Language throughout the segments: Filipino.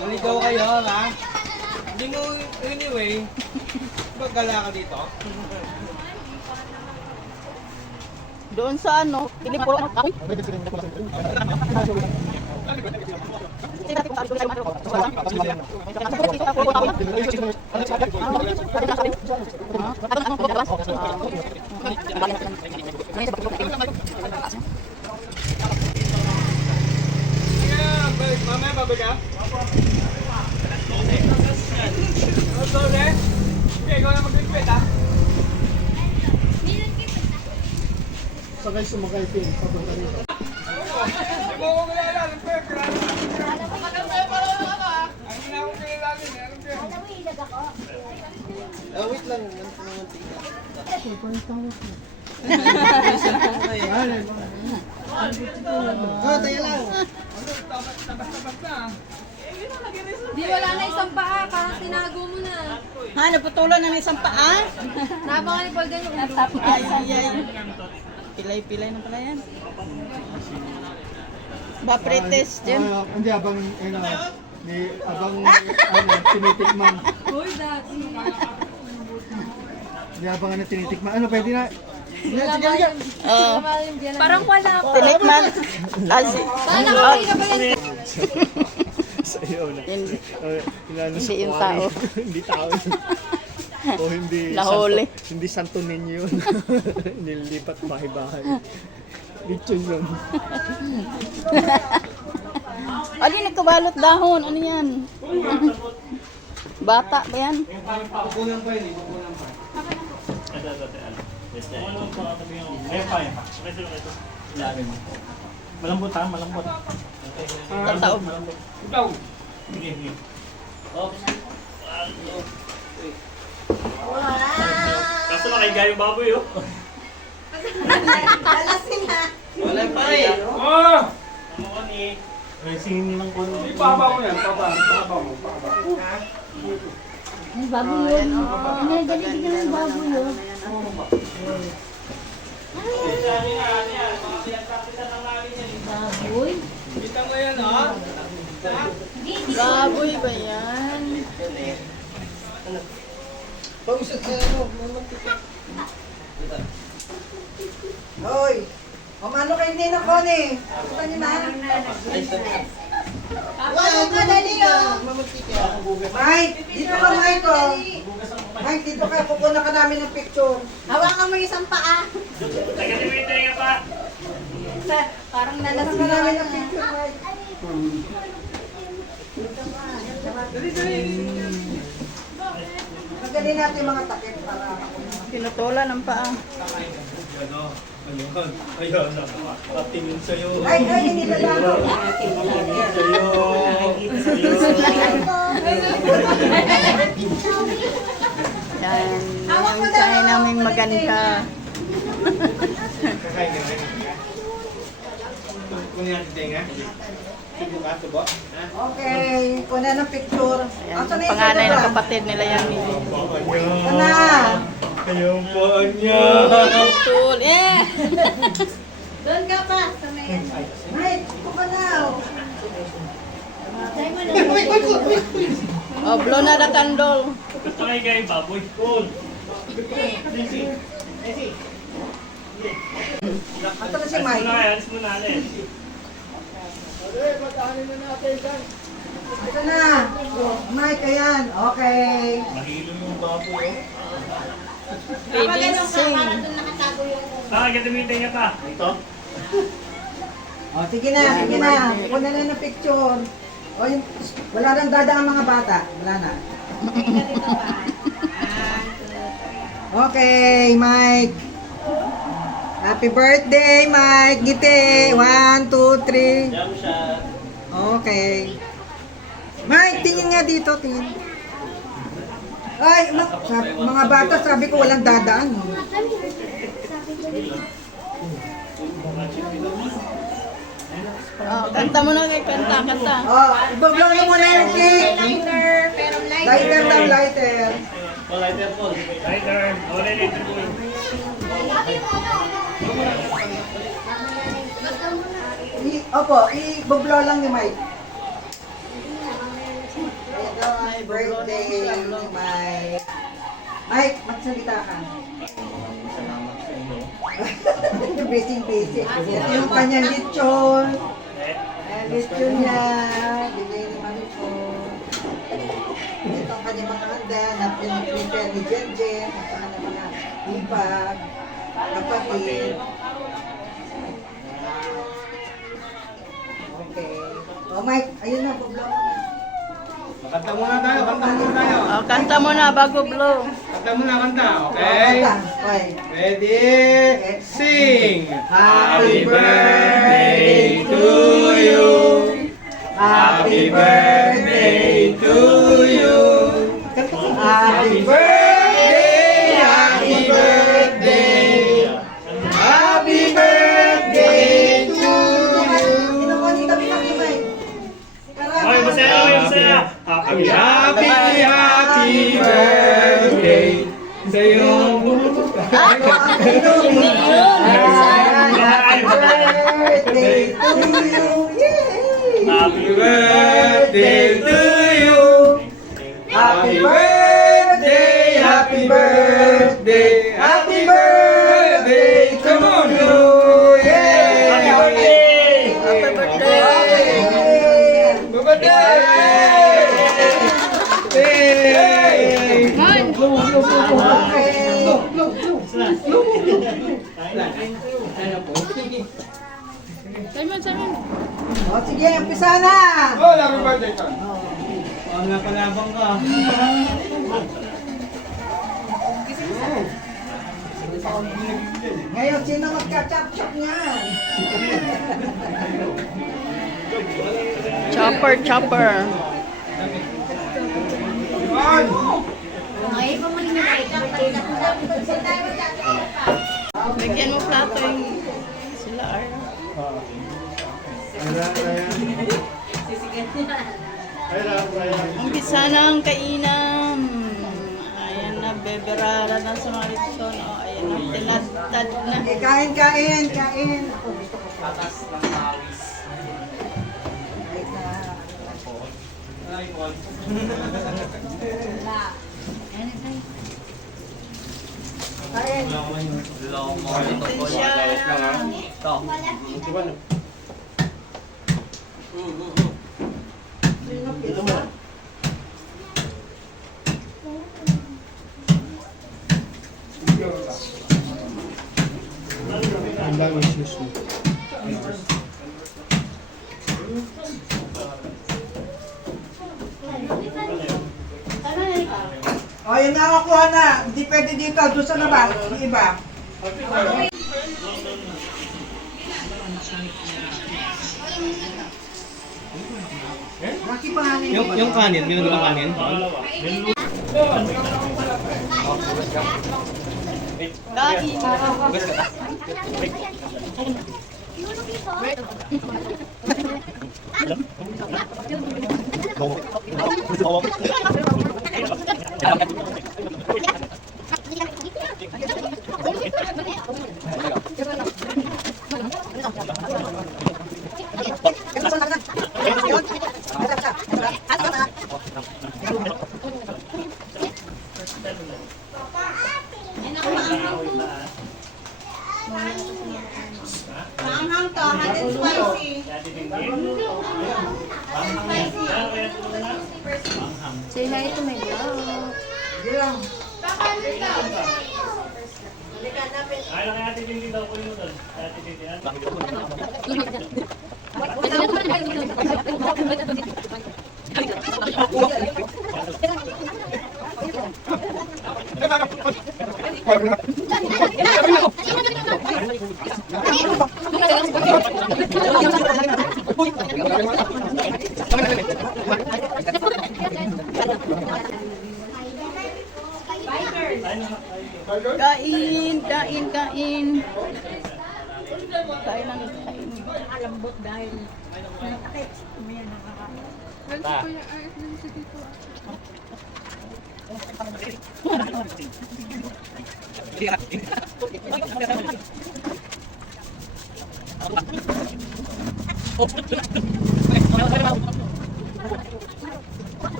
Naligaw kayo, ha? Hindi mo, anyway, magala ka dito? Doon sa ano, pinipuro ako. Mamaya babalik ka? Sorry? Okay, ikaw na mag-request, ha? Sakay sumakay ko yung papunta rito. Hindi mo ako kilala, alam ko yun, kilala. Ano na akong kilala niya, alam ko yun. Wait lang, nangunti. Tayo lang. Tabas-tabas na. Di wala na isang paa, parang tinago mo na. Ha, naputulan ng isang paa? Nabangan ni Paul din yung ulo. Ay, ay, ay. Pilay-pilay na pala yan. Ba pretest, Jem? Hindi, abang tinitikman. Uy, dati. Hindi, abang tinitikman. Ano, pwede na? Oo. Parang wala pa. Tinikman. Parang nakakay ka pala. Sa'yo na. Hindi. Hindi yung tao. Hindi tao. O hindi Nahuli. Hindi Santo Niño yun. Nililipat bahay-bahay. Lechon yun. Ali, nagkabalot dahon. Ano yan? Bata ba yan? Pupunan pa yun, pupunan pa. Malambot ha, malambot. Tataob. Ikaw! Kaso nakaiga yung baboy oh. Wala pa rin! Oh! Ano ko ni? Racing lang ko. Ipaba mo yan, paba mo. Ay, baboy yun. Ay, dali ka ng baboy yun. Baboy? Kita mo yan, ha? Baboy ba yan? Pag-usap ka ano, mamantika. Hoy! Umano kay Nina Connie? Kita niyo na? Wala ka dali mamantika. Mike! Dito ka, Mike, oh! Mike, dito ka. Pupunan ka namin ng picture. Hawakan mo yung isang paa. Taga-tiwitay ka pa. Parang Pupunan nalasing ka namin ng picture, Mike. Magaling natin yung mga takip para Pinutulan ng paa. Ayun. Patingin sa'yo. ay, hindi lalaro. Yan. Ang mensahe namin maganda. Kunin natin tinga. Subo ka, subo. Okay, kuna ng picture. Ayan, Asan ang na yung panganay ng sugar? kapatid nila yan. Ana! Yung paan niya. Tul, eh! Doon ka pa. Sa may... Mike, ito ka na. Oh, blow na the candle. Gusto nakaiga yung baboy. Cool. Ito na si Alis mo Mike. na, alis mo na. Ito na. Mike, ayan. Okay. Mahilo yung baboy oh. Pwede sing. Taga-tiwitay ka pa. Ito? O, sige na, sige na. Kuna na ng picture. O, yung, wala nang dada ang mga bata. Wala na. Okay, Mike. Happy birthday, Mike. Gite. 1, 2, 3. Jam shot. Okay. Mike, tingin nga dito, tingin. Ay, mga bata, sabi ko walang dadaan. Oh, kanta mo na kay kanta. Oh, ibablow na muna yung cake. Lighter, pero Lighter lang, lighter. Lighter. Wala lighter po. Opo, i-bublo lang ni Mike. Ito ang birthday ni Mike. Mike, magsalita ka. Salamat sa inyo. Busy. Ito yung kanyang lechon. Ayan, lechon niya. Bigay ni Mami po. Ito ang kanyang mga handa na pinag-prepare ni Jenjen at saka ng mga ibag, kapatid. Okay. Oh, Mike, ayun na, bublo mo na. Kanta muna tayo, kanta muna tayo. Oh, kanta mo na bago blow. Kanta muna, kanta. Okay? Okay. Ready? Sing! Happy birthday to you. Happy birthday to you. Happy birthday, happy birthday. Happy birthday to you. Kinukanta kami ng imay. Okay, masaya, masaya. Happy birthday sa'yo. Happy birthday to you. Yay! Happy birthday to you. Happy birthday, happy birthday, happy birthday to you. Yay! Happy birthday! Happy birthday. Happy birthday! Simon. O sige, umpisa na. Oh, happy birthday, son. Oh, napalabang ka. Ngayon, sino magka-chop-chop niyan? Chopper. One. Bigyan mo plato yung sila Ara. Umpisa na ang kainan. Ayan na, beberara na sa mga lechon. O, ayan na, tinatad na. Okay, kain. Ako, gusto ko pa. Kain. Ito mo. O, yun na, nakuha na. Hindi pwede dito. Doon sa labas. Yung iba. Maki pangalan niyo ba? Yung kanin, yung kanin. Kain. Maanghang to, hot and spicy. Say hi to my vlog. Sige lang. Ay, lang kay Ate Tintin daw po yun doon. Ate Tintin. Kain. Kain lang, kain. Alambot dahil. Well, si Kuya Art lang sa dito.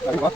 Ano ba?